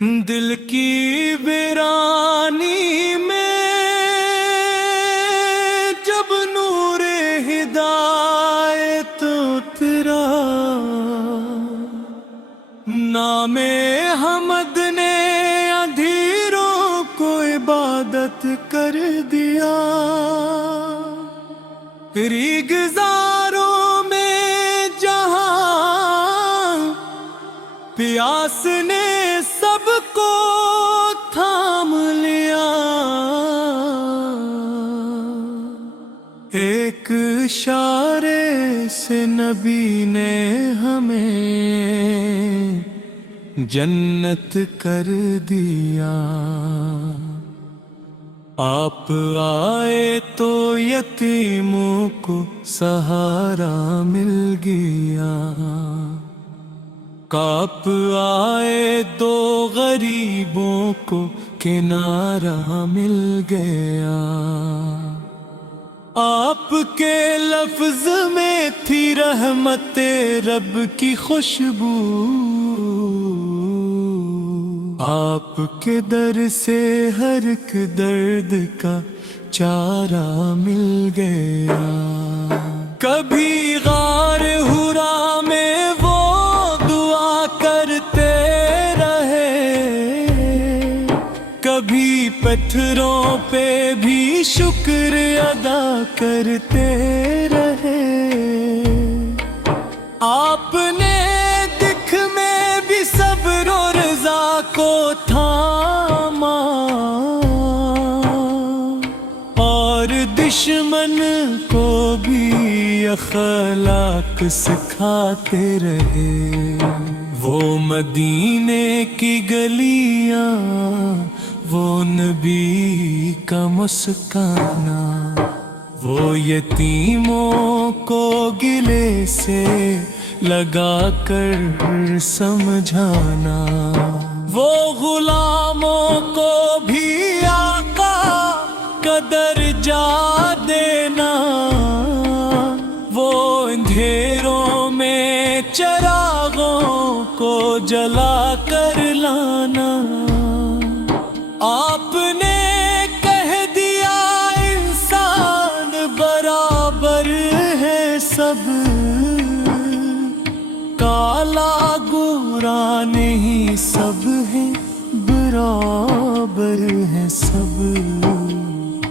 دل کی ویرانی میں جب نور ہدایت اترا، نام حمد نے اندھیروں کو عبادت کر دیا، ریگزاروں میں جہاں پیاس نے سب کو تھام لیا، ایک اشارے سے نبی نے ہمیں جنت کر دیا۔ آپ آئے تو یتیموں کو سہارا مل گیا، آپ آئے تو غریبوں کو کنارہ مل گیا، آپ کے لفظ میں تھی رحمت رب کی خوشبو، آپ کے در سے ہر ایک درد کا چارہ مل گیا۔ کبھی غار حرا میں وہ دعا کرتے رہے، کبھی پتھروں پہ بھی شکر ادا کرتے رہے، آپ نے دکھ میں بھی صبر و رضا کو تھاما، اور دشمن کو بھی اخلاق سکھاتے رہے۔ وہ مدینے کی گلیاں، وہ نبی کا مسکانا، وہ یتیموں کو گلے سے لگا کر سمجھانا، وہ غلاموں کو بھی آقا کا درجہ دینا، وہ اندھیروں میں چراغوں کو جلا کر لانا، آپ نے کہہ دیا انسان برابر ہے سب، کالا گورا نہیں سب ہے برابر ہے سب،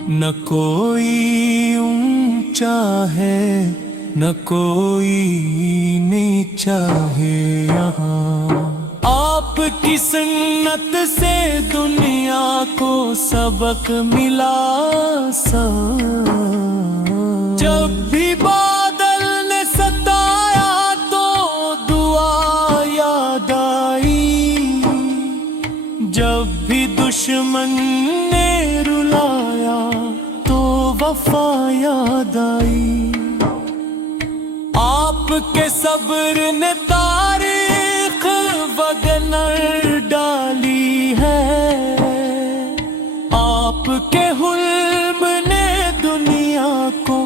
نہ کوئی اونچا ہے نہ کوئی نیچا ہے یہاں، آپ کی سنت سے دنیا کو سبق ملا سا، جب بھی بادل نے ستایا تو دعا یاد آئی، جب بھی دشمن نے رلایا تو وفا یاد آئی، آپ کے صبر نے تاریخ وگنر ڈالی ہے، آپ کے حلم نے دنیا کو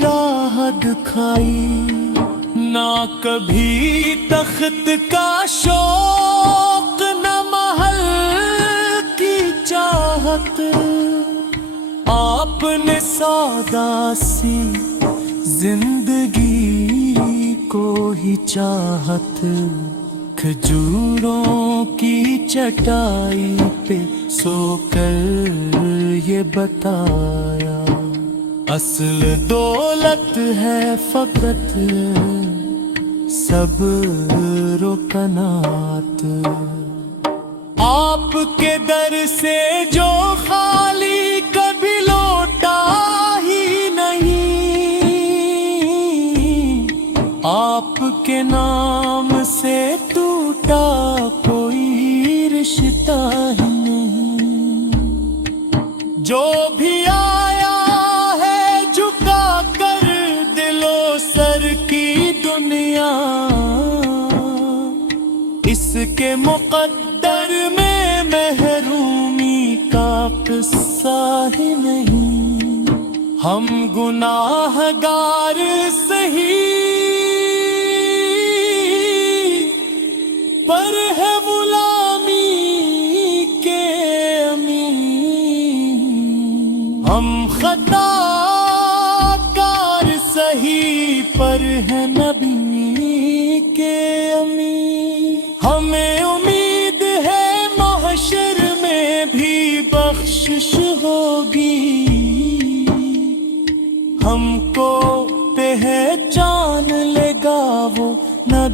راہ دکھائی، نہ کبھی تخت کا شوق نہ محل کی چاہت، آپ نے سادہ سی زندگی کو ہی چاہت، کھجوروں کی چٹائی پہ سو کر یہ بتایا، اصل دولت ہے فقط صبر و قناعت، آپ کے در سے جو خالی کبھی لوٹا ہی نہیں، آپ کے نام سے ٹوٹا کوئی رشتہ ہی نہیں، جو بھی آیا ہے جھکا کر دل و سر کی دنیا، اس کے مقدر میں محرومی کا قصہ ہی نہیں، ہم گناہ گار سہی پر ہے غلامی